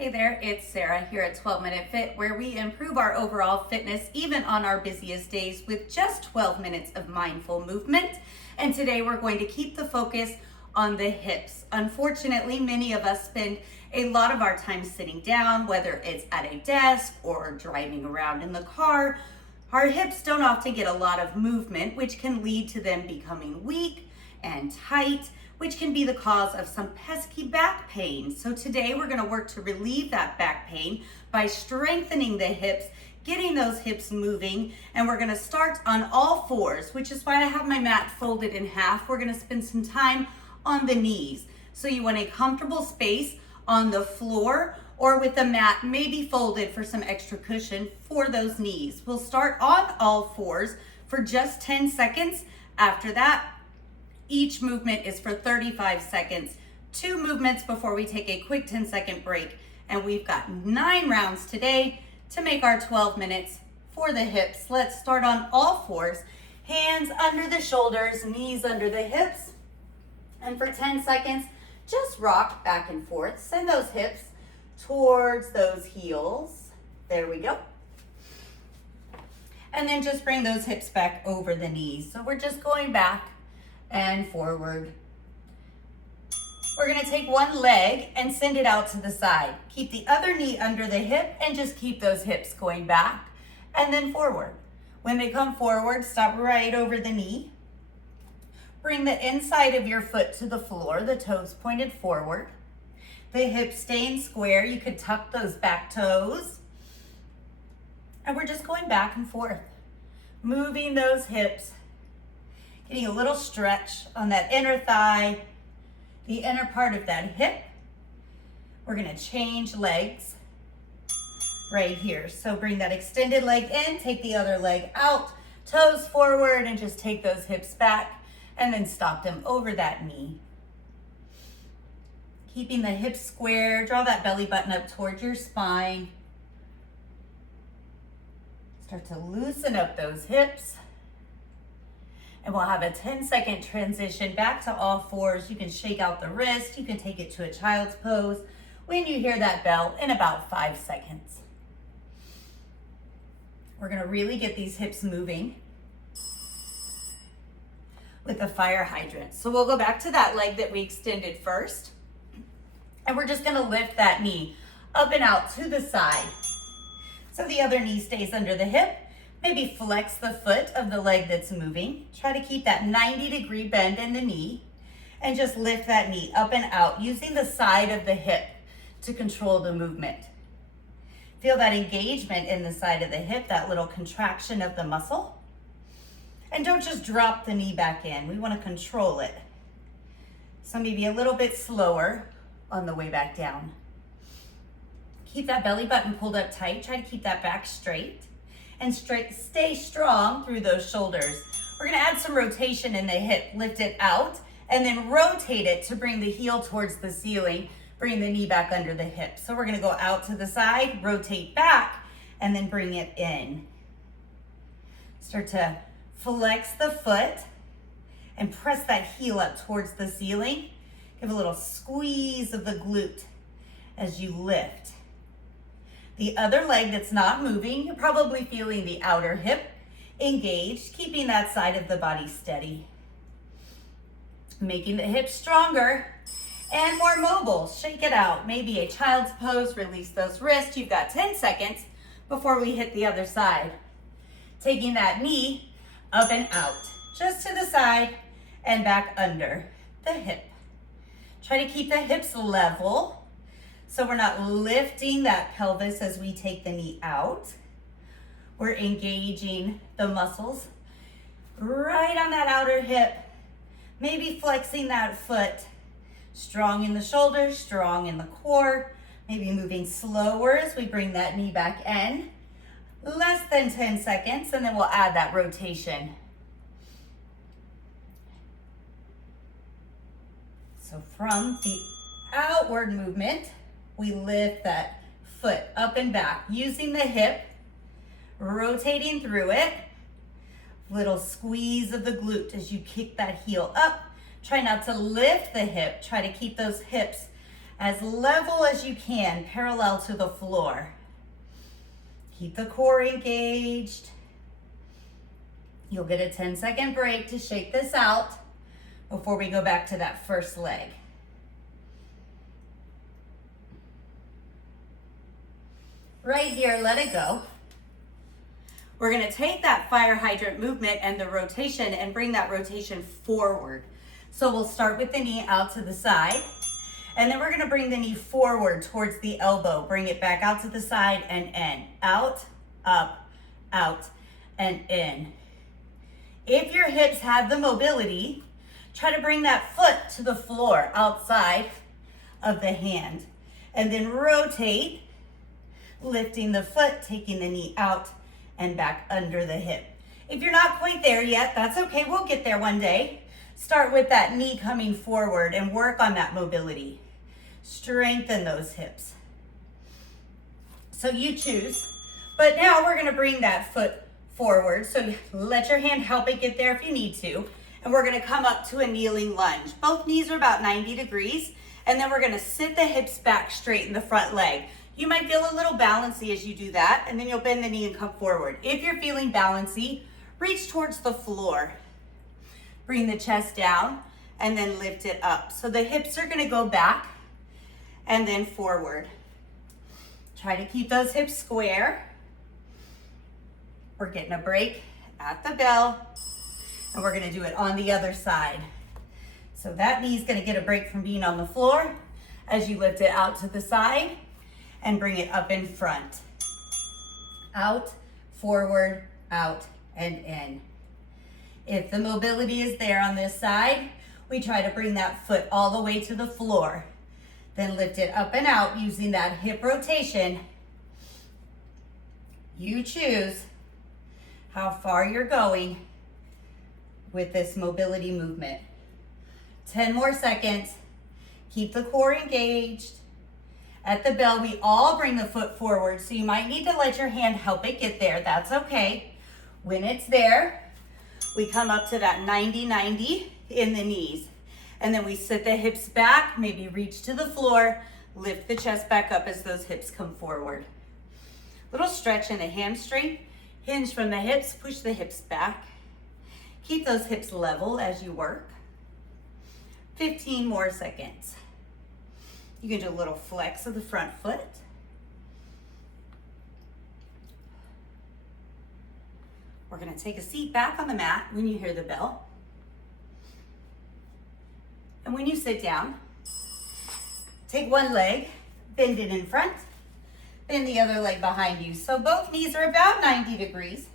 Hey there, it's Sarah here at 12 Minute Fit, where we improve our overall fitness even on our busiest days with just 12 minutes of mindful movement. And today we're going to keep the focus on the hips. Unfortunately, many of us spend a lot of our time sitting down, whether it's at a desk or driving around in the car. Our hips don't often get a lot of movement, which can lead to them becoming weak and tight, which can be the cause of some pesky back pain. So today we're gonna work to relieve that back pain by strengthening the hips, getting those hips moving, and we're gonna start on all fours, which is why I have my mat folded in half. We're gonna spend some time on the knees. So you want a comfortable space on the floor or with the mat maybe folded for some extra cushion for those knees. We'll start on all fours for just 10 seconds. After that, each movement is for 35 seconds. 2 movements before we take a quick 10-second break. And we've got 9 rounds today to make our 12 minutes for the hips. Let's start on all fours. Hands under the shoulders, knees under the hips. And for 10 seconds, just rock back and forth. Send those hips towards those heels. There we go. And then just bring those hips back over the knees. So we're just going back and forward. We're gonna take one leg and send it out to the side. Keep the other knee under the hip and just keep those hips going back and then forward. When they come forward, stop right over the knee. Bring the inside of your foot to the floor, the toes pointed forward. The hips staying square. You could tuck those back toes. And we're just going back and forth, moving those hips, getting a little stretch on that inner thigh, the inner part of that hip. We're gonna change legs right here. So bring that extended leg in, take the other leg out, toes forward, and just take those hips back, and then stop them over that knee. Keeping the hips square, draw that belly button up towards your spine. Start to loosen up those hips. And we'll have a 10-second transition back to all fours. You can shake out the wrist. You can take it to a child's pose when you hear that bell in about 5 seconds. We're gonna really get these hips moving with the fire hydrant. So we'll go back to that leg that we extended first. And we're just gonna lift that knee up and out to the side. So the other knee stays under the hip. Maybe flex the foot of the leg that's moving. Try to keep that 90-degree bend in the knee and just lift that knee up and out using the side of the hip to control the movement. Feel that engagement in the side of the hip, that little contraction of the muscle. And don't just drop the knee back in. We want to control it. So maybe a little bit slower on the way back down. Keep that belly button pulled up tight. Try to keep that back straight. And stay strong through those shoulders. We're gonna add some rotation in the hip, lift it out, and then rotate it to bring the heel towards the ceiling, bring the knee back under the hip. So we're gonna go out to the side, rotate back, and then bring it in. Start to flex the foot and press that heel up towards the ceiling. Give a little squeeze of the glute as you lift. The other leg that's not moving, you're probably feeling the outer hip engaged, keeping that side of the body steady. Making the hips stronger and more mobile. Shake it out. Maybe a child's pose, release those wrists. You've got 10 seconds before we hit the other side. Taking that knee up and out, just to the side and back under the hip. Try to keep the hips level, so we're not lifting that pelvis as we take the knee out. We're engaging the muscles right on that outer hip. Maybe flexing that foot. Strong in the shoulders, strong in the core. Maybe moving slower as we bring that knee back in. Less than 10 seconds, and then we'll add that rotation. So from the outward movement, we lift that foot up and back, using the hip, rotating through it. Little squeeze of the glute as you kick that heel up. Try not to lift the hip. Try to keep those hips as level as you can, parallel to the floor. Keep the core engaged. You'll get a 10-second break to shake this out before we go back to that first leg. Right here, let it go. We're gonna take that fire hydrant movement and the rotation and bring that rotation forward. So we'll start with the knee out to the side, and then we're gonna bring the knee forward towards the elbow. Bring it back out to the side and in. Out, up, out, and in. If your hips have the mobility, try to bring that foot to the floor outside of the hand, and then rotate, lifting the foot, taking the knee out and back under the hip. If you're not quite there yet, that's okay, we'll get there one day. Start with that knee coming forward and work on that mobility. Strengthen those hips. So you choose, but now we're gonna bring that foot forward. So let your hand help it get there if you need to. And we're gonna come up to a kneeling lunge. Both knees are about 90 degrees. And then we're gonna sit the hips back straight in the front leg. You might feel a little bouncy as you do that, and then you'll bend the knee and come forward. If you're feeling bouncy, reach towards the floor. Bring the chest down and then lift it up. So the hips are gonna go back and then forward. Try to keep those hips square. We're getting a break at the bell, and we're gonna do it on the other side. So that knee's gonna get a break from being on the floor as you lift it out to the side and bring it up in front. Out, forward, out, and in. If the mobility is there on this side, we try to bring that foot all the way to the floor. Then lift it up and out using that hip rotation. You choose how far you're going with this mobility movement. 10 more seconds. Keep the core engaged. At the bell, we all bring the foot forward, so you might need to let your hand help it get there. That's okay. When it's there, we come up to that 90-90 in the knees. And then we sit the hips back, maybe reach to the floor, lift the chest back up as those hips come forward. Little stretch in the hamstring. Hinge from the hips, push the hips back. Keep those hips level as you work. 15 more seconds. You can do a little flex of the front foot. We're gonna take a seat back on the mat when you hear the bell. And when you sit down, take one leg, bend it in front, bend the other leg behind you. So both knees are about 90 degrees.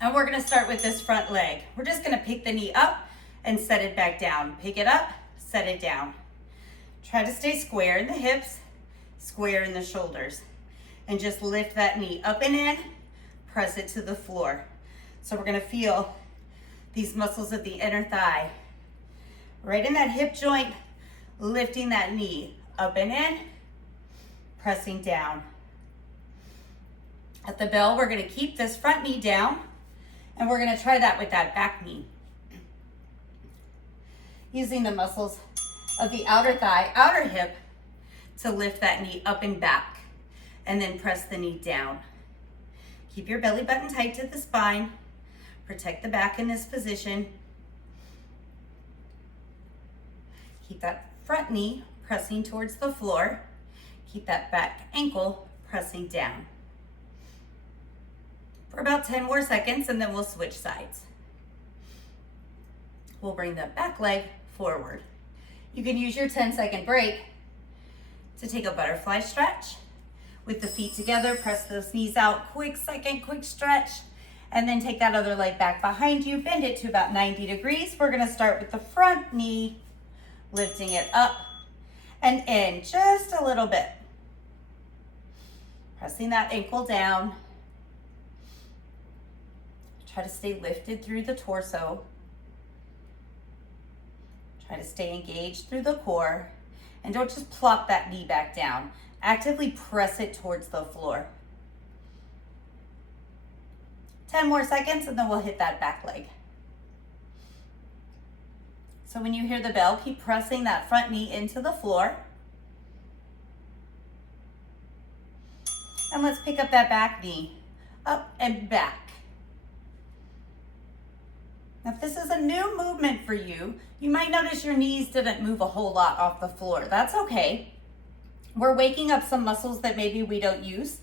And we're gonna start with this front leg. We're just gonna pick the knee up and set it back down. Pick it up, set it down. Try to stay square in the hips, square in the shoulders. And just lift that knee up and in, press it to the floor. So we're gonna feel these muscles of the inner thigh. Right in that hip joint, lifting that knee up and in, pressing down. At the bell, we're gonna keep this front knee down, and we're gonna try that with that back knee. Using the muscles of the outer thigh, outer hip, to lift that knee up and back, and then press the knee down. Keep your belly button tight to the spine. Protect the back in this position. Keep that front knee pressing towards the floor. Keep that back ankle pressing down. For about 10 more seconds, and then we'll switch sides. We'll bring the back leg forward. You can use your 10-second break to take a butterfly stretch. With the feet together, press those knees out. Quick second, quick stretch. And then take that other leg back behind you. Bend it to about 90 degrees. We're gonna start with the front knee, lifting it up and in just a little bit. Pressing that ankle down. Try to stay lifted through the torso. Try to stay engaged through the core. And don't just plop that knee back down. Actively press it towards the floor. 10 more seconds, and then we'll hit that back leg. So when you hear the bell, keep pressing that front knee into the floor. And let's pick up that back knee, up and back. Now, if this is a new movement for you, you might notice your knees didn't move a whole lot off the floor. That's okay. We're waking up some muscles that maybe we don't use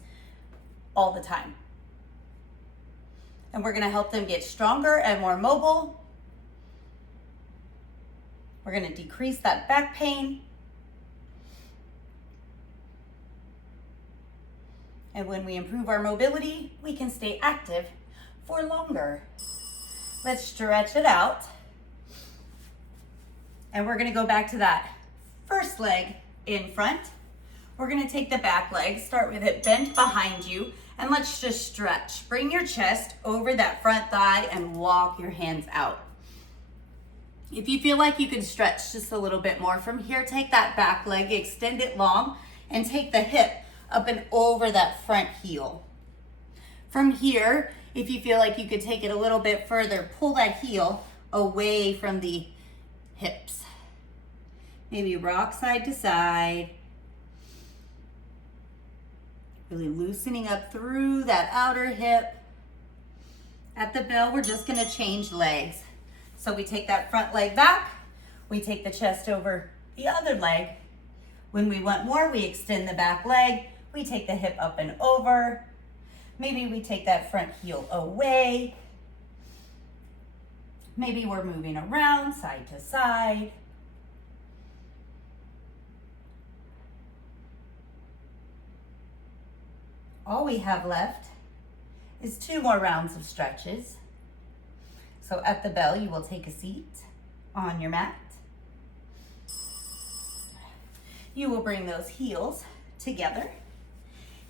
all the time. And we're gonna help them get stronger and more mobile. We're gonna decrease that back pain. And when we improve our mobility, we can stay active for longer. Let's stretch it out. And we're gonna go back to that first leg in front. We're gonna take the back leg, start with it bent behind you, and let's just stretch. Bring your chest over that front thigh and walk your hands out. If you feel like you can stretch just a little bit more from here, take that back leg, extend it long, and take the hip up and over that front heel. From here, if you feel like you could take it a little bit further, pull that heel away from the hips. Maybe rock side to side. Really loosening up through that outer hip. At the bell, we're just gonna change legs. So we take that front leg back, we take the chest over the other leg. When we want more, we extend the back leg, we take the hip up and over. Maybe we take that front heel away. Maybe we're moving around side to side. All we have left is 2 more rounds of stretches. So at the bell, you will take a seat on your mat. You will bring those heels together,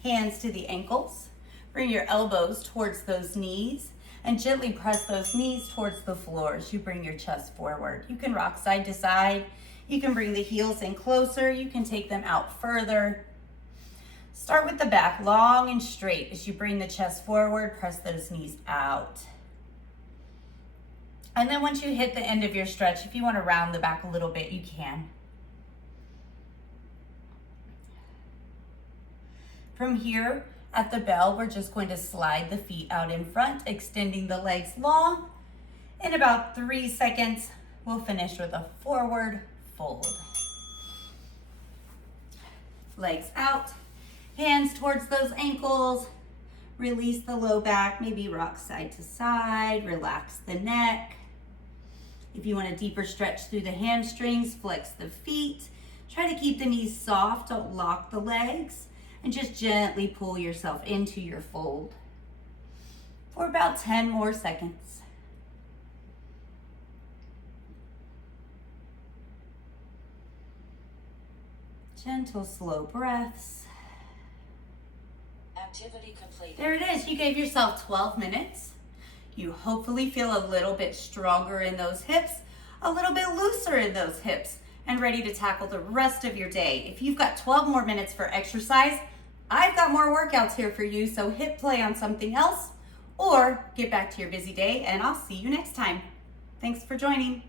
hands to the ankles. Bring your elbows towards those knees and gently press those knees towards the floor as you bring your chest forward. You can rock side to side. You can bring the heels in closer. You can take them out further. Start with the back long and straight. As you bring the chest forward, press those knees out. And then once you hit the end of your stretch, if you want to round the back a little bit, you can. From here, at the bell, we're just going to slide the feet out in front, extending the legs long. In about 3 seconds, we'll finish with a forward fold. Legs out, hands towards those ankles. Release the low back, maybe rock side to side, relax the neck. If you want a deeper stretch through the hamstrings, flex the feet. Try to keep the knees soft, don't lock the legs. And just gently pull yourself into your fold for about 10 more seconds. Gentle, slow breaths. Activity complete. There it is. You gave yourself 12 minutes. You hopefully feel a little bit stronger in those hips, a little bit looser in those hips, and ready to tackle the rest of your day. If you've got 12 more minutes for exercise, I've got more workouts here for you, so hit play on something else or get back to your busy day, and I'll see you next time. Thanks for joining.